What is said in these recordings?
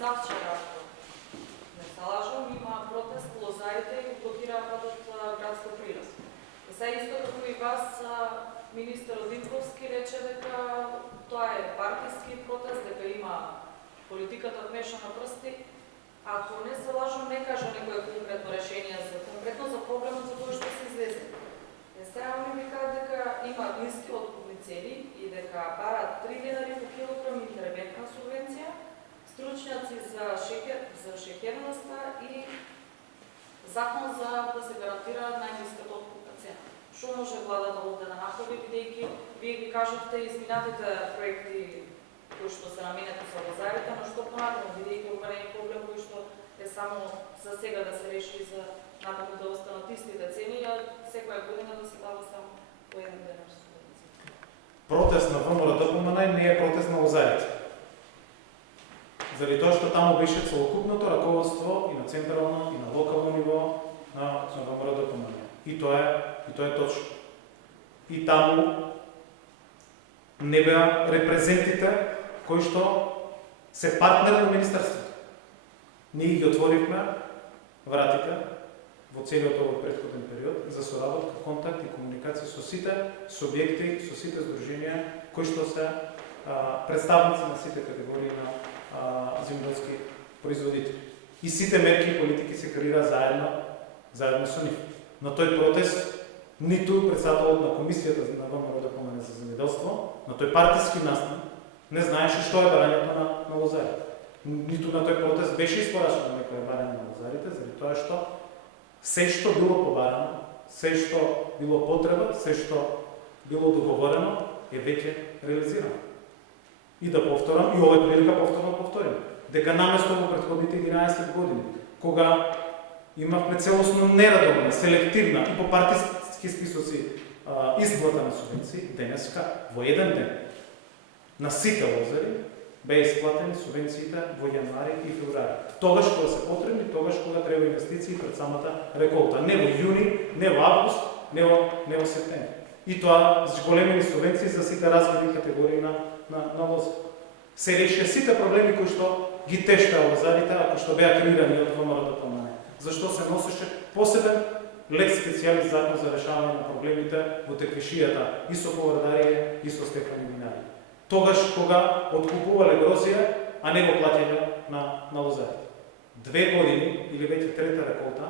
завчера, не се лажам, има протест лозарите и блокираа патот градско прилаз. Сега исто како и вас, министерот Динковски рече дека тоа е партиски протест, дека има политиката вмешана прсти. Ако не се лажам, не кажа некое конкретно решение конкретно за проблемот за кој што се излезе. Сега они ми кажат дека има ниски откупни цени и дека барат 3 денари по килограм интервентна субвенција, стручњаци за шеќерноста и закон за да се гарантира најниската откупна цена. Што може владата овде да направи, бидејќи вие ги кажавте изминатите проекти кои што се наменети за лозарите, но што понатаму, бидејќи ова не е проблем кој што е само за сега да се реши за натаму да останат истите цени, а секоја година да се дава само по 1 денар субвенција. Протест на ВМРО-ДПМН не е протест на лозарите. Заради тоа што таму беше целокупното раководство и на централно и на локално ниво на ВМРО-ДПМН. И тоа е точно. И таму не беа репрезентите кои што се партнер на министерството. Ние ги отворивме вратите во целиот овој претходен период за соработка, контакт и комуникација со сите субјекти, со сите здруженија кои што се представници на сите категории на земјоделски производители. И сите мерки и политики се креира заедно со нив. На тој протест ниту председателот на комисијата на ВМРО-ДПМН за земјоделство, на тој партиски настан, не знаеше што е барањето на лозарите. Ниту на тој протест беше испорачено некој барање на лозарите, заради тоа што се што било побарано, се што било потреба, се што било договорено е веќе реализирано. И да повторам, и овој прилика повторим, дека наместо во претходните 11 години, кога имавме целосно нерадовна, селективна и по партиски списоци изплата на субвенции, денеска во еден ден на сите лозари беа исплатени субвенциите во јануари и февруари. Тогаш кога се потребни, тогаш кога треба инвестиции пред самата реколта. Не во јуни, не во август, не во септември. И тоа зголемени субвенции за сите развојни категории на лозари. Се решија сите проблеми кои што ги тештаа лозарите, ако што беа креирани од ВМРО-ДПМН. Зашто се носеше посебен лекс специјалист закон за решавање на проблемите во теквишијата и со повардарие и со стефани винари. Тогаш кога откупувале грозија, а не го плателе на лозарите. 2 години или веќе трета реколта,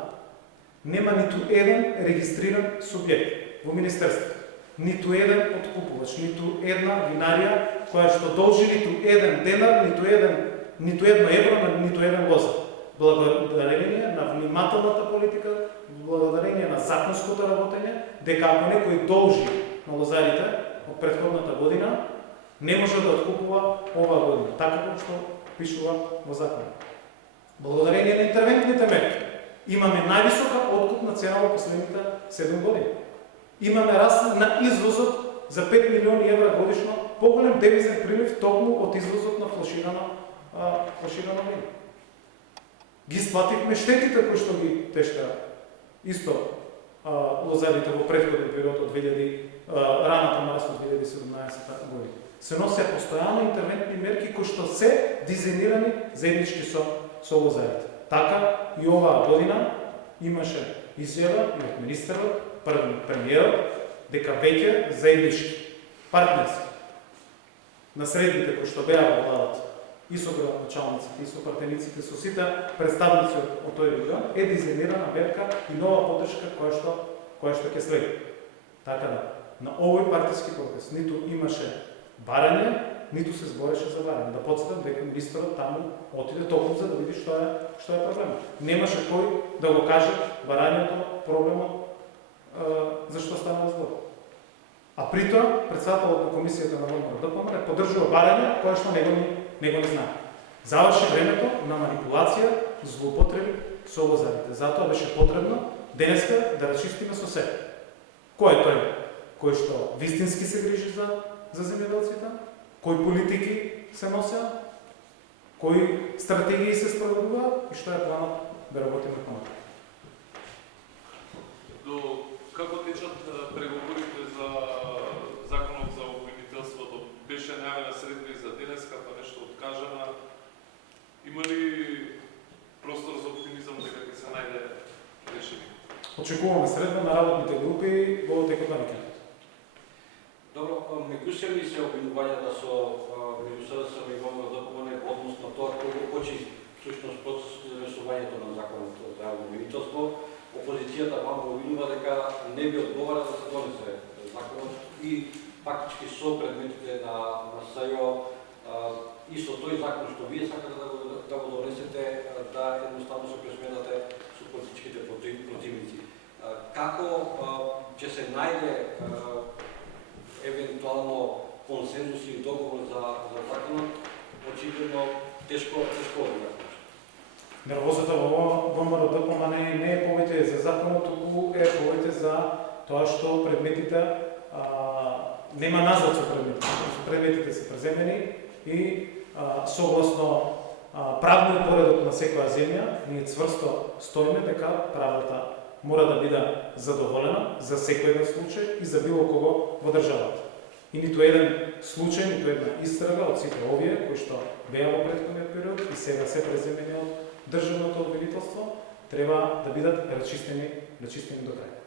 нема ниту еден регистриран субјект во министерството, ниту еден откупувач, ниту една винарија која што должи ниту еден денар, ниту едно евро на ниту еден лозар. Благодарение на внимателната политика, благодарение на законското работење, дека ако некој должи на лозарите од претходната година, не може да откупува оваа година, така како што пишува во законот. Благодарение на интервентните мерки имаме највисока откупна цена во последните 7 години. Имаме раст на извозот за 5 милиони евра годишно, поголем девизен прилив токму од извозот на флаширано вино. Ги сплативме штетите кои што ги тештаа исто лозарите во претходен период од раната март од 2017 година. Се носеа постојано интервентни мерки кои што се дизајнирани заеднички со лозарите. Така и оваа година имаше изјава и од министерот, премиерот, дека веќе заеднички партнерски на средните кои што беа во владата и со градоначалниците, и со пратениците, со сите представници од тој регион, е дизајнирана мерка и нова поддршка која што ќе следи. Така да, на овој партиски протест ниту имаше барање, ниту се збореше за барање. Да потсетам дека министерот таму отиде токму за да види што е проблемот. Немаше кој да го каже барањето, проблемот, зашто стана збор. А притоа председателот на комисијата на ВМРО-ДПМН поддржува барање која што не го знае. Заврши времето на манипулација, злоупотреби со лозарите. Затоа беше потребно денеска да расчистиме со се. Кој е тој кој што вистински се грижи за земјоделците, кои политики се носеа, кои стратегии се спроведуваат и што е планот да работиме понатаму. Како течат преговорите за законот за обвинителството? Беше најавена средба и за денеска, па нешто откажана. Има ли очекуваме средба на работните групи во текот на викендот. Добро, меѓу ми се обвинувањата со меѓу СДСМ и ВМРДПМН во однос на тоа кој го почи всушност процесот за донесувањето на законот за здравно обвинителство. Опозицијата вам го обвинува дека не би одговара да се донесе законот и фактички со предметите на СЈО и со тој закон што вие сакате да го донесете, да едноставно се пресмедате со политичките противници. Како ќе се најде евентуално консензус или договор за законот, очигледно тешко одговор. Нервозата во ВМРО-ДПМН не е повеќе за законот, туку е повеќе за тоа што предметите нема назад со предметите. Предметите се преземени и согласно правниот поредок на секоја земја, ние цврсто стоиме дека правдата мора да биде задоволена за секој еден случај и за било кого во државата. И ниту еден случај, ниту една истрага од сите овие кои што беа во претходниот период и сега се преземени од државното обвинителство треба да бидат рачистени до крај.